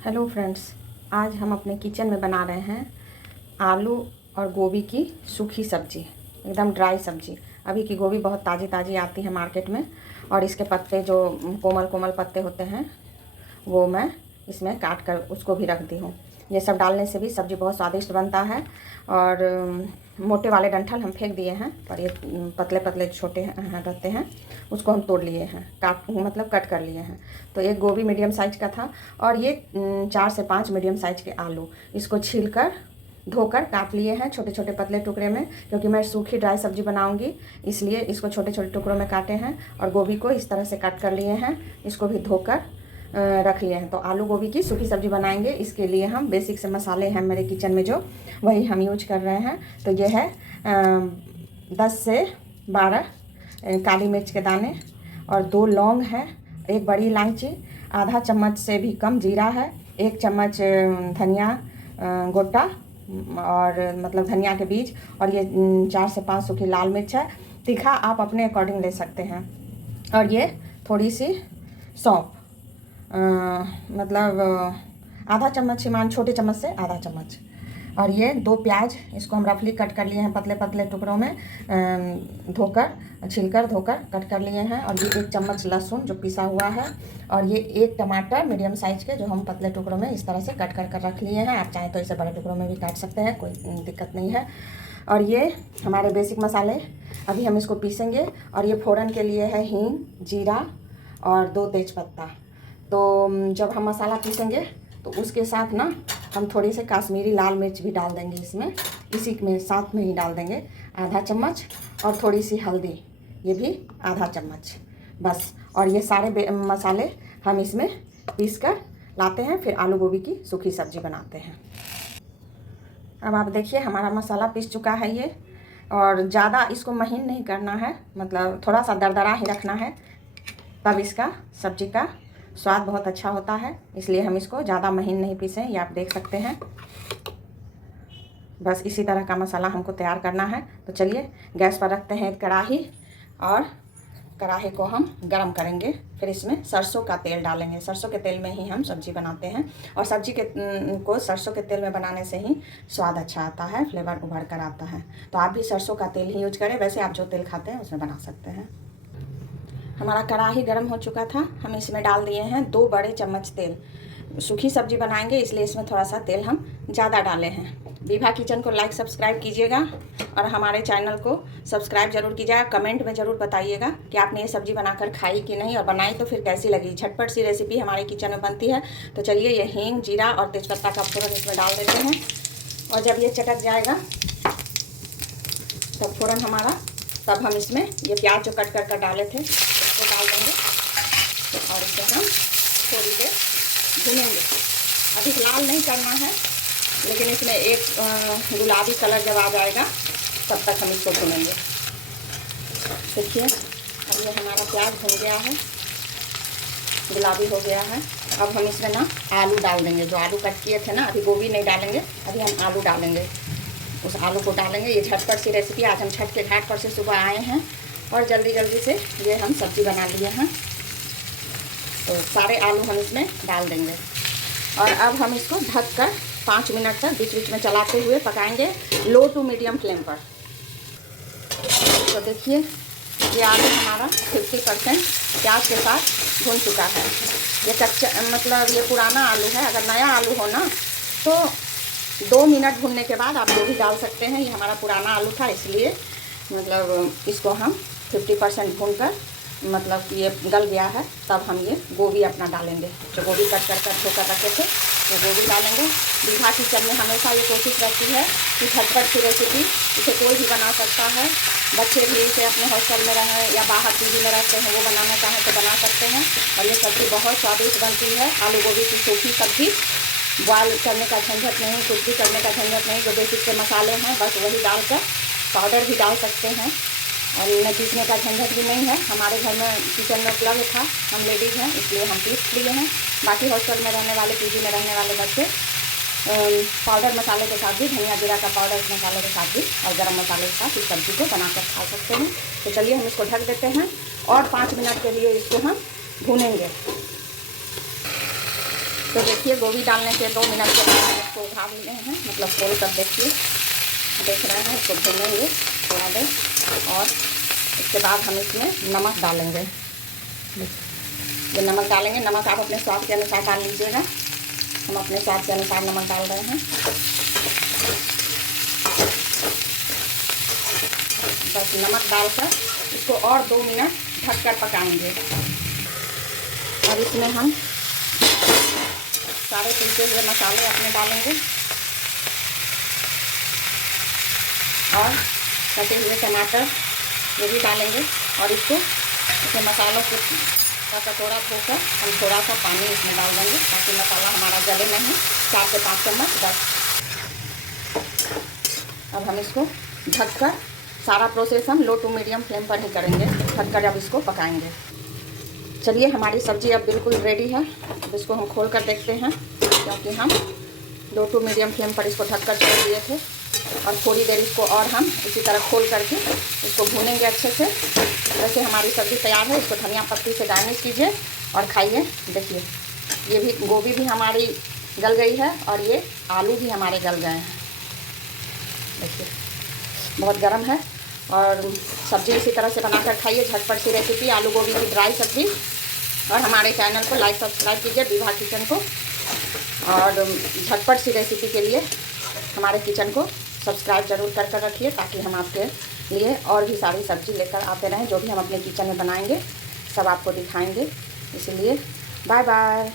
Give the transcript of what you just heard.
Hello friends, आज हम अपने किचन में बना रहे हैं आलू और गोभी की सूखी सब्जी, एकदम ड्राई सब्जी। अभी की गोभी बहुत ताज़ी ताज़ी आती है मार्केट में, और इसके पत्ते जो कोमल कोमल पत्ते होते हैं वो मैं इसमें काट कर उसको भी रख दी हूँ। ये सब डालने से भी सब्ज़ी बहुत स्वादिष्ट बनता है। और मोटे वाले डंठल हम फेंक दिए हैं, और ये पतले पतले छोटे रहते हैं उसको हम तोड़ लिए हैं, कट कर लिए हैं। तो एक गोभी मीडियम साइज का था, और ये 4 से 5 मीडियम साइज के आलू, इसको छीलकर धोकर काट लिए हैं छोटे छोटे पतले टुकड़े में, क्योंकि मैं सूखी ड्राई सब्ज़ी बनाऊंगी इसलिए इसको छोटे छोटे टुकड़ों में काटे हैं। और गोभी को इस तरह से कट कर लिए हैं, इसको भी धोकर रख लिए हैं। तो आलू गोभी की सूखी सब्ज़ी बनाएंगे। इसके लिए हम बेसिक से मसाले हैं मेरे किचन में जो, वही हम यूज कर रहे हैं। तो ये है 10 से 12 काली मिर्च के दाने, और 2 लौंग है, 1 बड़ी इलायची, आधा चम्मच से भी कम जीरा है, 1 चम्मच धनिया गोटा और मतलब धनिया के बीज, और ये 4 से 5 सूखी लाल मिर्च है। तीखा आप अपने अकॉर्डिंग ले सकते हैं। और ये थोड़ी सी सौंफ, मतलब आधा चम्मच ही मान, छोटे चम्मच से आधा चम्मच। और ये 2 प्याज, इसको हम रफली कट कर लिए हैं पतले पतले टुकड़ों में, छिलकर धोकर कट कर लिए हैं। और ये 1 चम्मच लहसुन जो पिसा हुआ है, और ये 1 टमाटर मीडियम साइज़ के जो हम पतले टुकड़ों में इस तरह से कट कर रख लिए हैं। आप चाहें तो इसे बड़े टुकड़ों में भी काट सकते हैं, कोई दिक्कत नहीं है। और ये हमारे बेसिक मसाले, अभी हम इसको पीसेंगे। और ये फ़ोरन के लिए है हींग, जीरा और 2 तेज़पत्ता। तो जब हम मसाला पीसेंगे तो उसके साथ ना हम थोड़ी से काश्मीरी लाल मिर्च भी डाल देंगे इसमें, इसी में साथ में ही डाल देंगे आधा चम्मच। और थोड़ी सी हल्दी, ये भी आधा चम्मच बस। और ये सारे मसाले हम इसमें पीस कर लाते हैं, फिर आलू गोभी की सूखी सब्जी बनाते हैं। अब आप देखिए हमारा मसाला पीस चुका है ये, और ज़्यादा इसको महीन नहीं करना है, मतलब थोड़ा सा दरदरा ही रखना है, तब इसका सब्जी का स्वाद बहुत अच्छा होता है। इसलिए हम इसको ज़्यादा महीन नहीं पीसें, ये आप देख सकते हैं। बस इसी तरह का मसाला हमको तैयार करना है। तो चलिए गैस पर रखते हैं एक कढ़ाई, और कढ़ाई को हम गरम करेंगे। फिर इसमें सरसों का तेल डालेंगे। सरसों के तेल में ही हम सब्ज़ी बनाते हैं, और सब्ज़ी को सरसों के तेल में बनाने से ही स्वाद अच्छा आता है, फ्लेवर उभर कर आता है। तो आप भी सरसों का तेल ही यूज करें, वैसे आप जो तेल खाते हैं उसमें बना सकते हैं। हमारा कढ़ाई गर्म हो चुका था, हम इसमें डाल दिए हैं 2 बड़े चम्मच तेल। सूखी सब्जी बनाएंगे इसलिए इसमें थोड़ा सा तेल हम ज़्यादा डाले हैं। विभा किचन को लाइक सब्सक्राइब कीजिएगा, और हमारे चैनल को सब्सक्राइब जरूर कीजिएगा। कमेंट में ज़रूर बताइएगा कि आपने ये सब्ज़ी बनाकर खाई कि नहीं, और बनाई तो फिर कैसी लगी। झटपट सी रेसिपी हमारे किचन में बनती है। तो चलिए ये हींग, जीरा और तेज़पत्ता का फ़ौरन इसमें डाल देते हैं, और जब ये चटक जाएगा तब फ़ौरन हमारा, तब हम इसमें ये प्याज जो कट कर डाले थे उसको डाल देंगे, और इसे हम थोड़ी देर भूनेंगे। अधिक लाल नहीं करना है, लेकिन इसमें एक गुलाबी कलर जब आ जाएगा तब तक हम इसको भूनेंगे। देखिए अब ये हमारा प्याज भुन गया है, गुलाबी हो गया है। अब हम इसमें ना आलू डाल देंगे, जो आलू कट किए थे ना। अभी गोभी नहीं डालेंगे, अभी हम आलू डालेंगे। उस आलू को डालेंगे। ये झटपट सी रेसिपी, आज हम छठ के घाट पर से सुबह आए हैं, और जल्दी जल्दी से ये हम सब्ज़ी बना लिए हैं। तो सारे आलू हम इसमें डाल देंगे, और अब हम इसको ढककर 5 मिनट तक बीच बीच में चलाते हुए पकाएंगे, लो टू मीडियम फ्लेम पर। तो देखिए ये आलू हमारा 50% प्याज के साथ भून चुका है। ये कच्चा, मतलब ये पुराना आलू है। अगर नया आलू हो ना तो 2 मिनट भूनने के बाद आप गोभी डाल सकते हैं। ये हमारा पुराना आलू था, इसलिए मतलब इसको हम 50% भून कर, मतलब कि ये गल गया है, तब हम ये गोभी अपना डालेंगे। जो गोभी कट कर धोकर रखे थे वो गोभी डालेंगे। विभा किचन में हमेशा ये कोशिश रहती है कि झटपट सी रेसिपी, इसे कोई भी बना सकता है। बच्चे भी इसे अपने हॉस्टल में रहें या बाहर पीजी में रहते हैं, वो बनाना चाहें तो बना सकते हैं। और ये सब्ज़ी बहुत स्वादिष्ट बनती है, आलू गोभी की सूखी सब्ज़ी। बॉयल करने का झंझट नहीं, कुछ भी करने का झंझट नहीं। जो बेसिक से मसाले हैं बस वही डालकर, पाउडर भी डाल सकते हैं, और इन्हें पीसने का झंझट भी नहीं है। हमारे घर में किचन में उपलब्ध था, हम लेडीज़ हैं इसलिए हम पीस लिए हैं। बाकी हॉस्टल में रहने वाले, पीजी में रहने वाले बच्चे पाउडर मसाले के साथ भी, धनिया जीरा का पाउडर मसाले के साथ भी और गरम मसाले के साथ इस सब्ज़ी को बनाकर खा सकते हैं। तो चलिए हम इसको ढक देते हैं, और 5 मिनट के लिए इसको हम भूनेंगे। तो देखिए गोभी डालने के 2 मिनट के बाद इसको उभार लिए हैं, मतलब खोल कर देखिए, देख रहे हैं। इसको भूनेंगे थोड़ा देर और इसके बाद हम इसमें नमक डालेंगे। ये नमक डालेंगे, नमक आप अपने स्वाद के अनुसार डाल लीजिएगा। हम अपने स्वाद के अनुसार नमक डाल रहे हैं। बस नमक डालकर इसको और 2 मिनट ढककर पकाएंगे। और इसमें हम सारे पीसे हुए मसाले अपने डालेंगे और कटे हुए टमाटर ये भी डालेंगे। और इसको इसमें मसालों का कटोरा धोकर हम थोड़ा सा पानी इसमें डाल देंगे ताकि मसाला हमारा जले नहीं। 4 से 5 चम्मच बस। अब हम इसको ढककर सारा प्रोसेस हम लो टू मीडियम फ्लेम पर ही करेंगे। ढककर अब इसको पकाएंगे। चलिए हमारी सब्ज़ी अब बिल्कुल रेडी है। अब इसको हम खोल कर देखते हैं, क्योंकि हम लो टू मीडियम फ्लेम पर इसको ढककर छोड़ दिए थे। और थोड़ी देर इसको और हम इसी तरह खोल करके इसको भूनेंगे अच्छे से। वैसे हमारी सब्ज़ी तैयार है। इसको धनिया पत्ती से गार्निश कीजिए और खाइए। देखिए ये भी गोभी भी हमारी गल गई है और ये आलू भी हमारे गल गए हैं। देखिए बहुत गर्म है। और सब्ज़ी इसी तरह से बनाकर खाइए। झटपट सी रेसिपी आलू गोभी की ड्राई सब्ज़ी। और हमारे चैनल को लाइक सब्सक्राइब कीजिए विभा किचन को। और झटपट सी रेसिपी के लिए हमारे किचन को सब्सक्राइब जरूर कर रखिए, ताकि हम आपके लिए और भी सारी सब्ज़ी लेकर आते रहें। जो भी हम अपने किचन में बनाएंगे सब आपको दिखाएंगे। इसीलिए बाय बाय।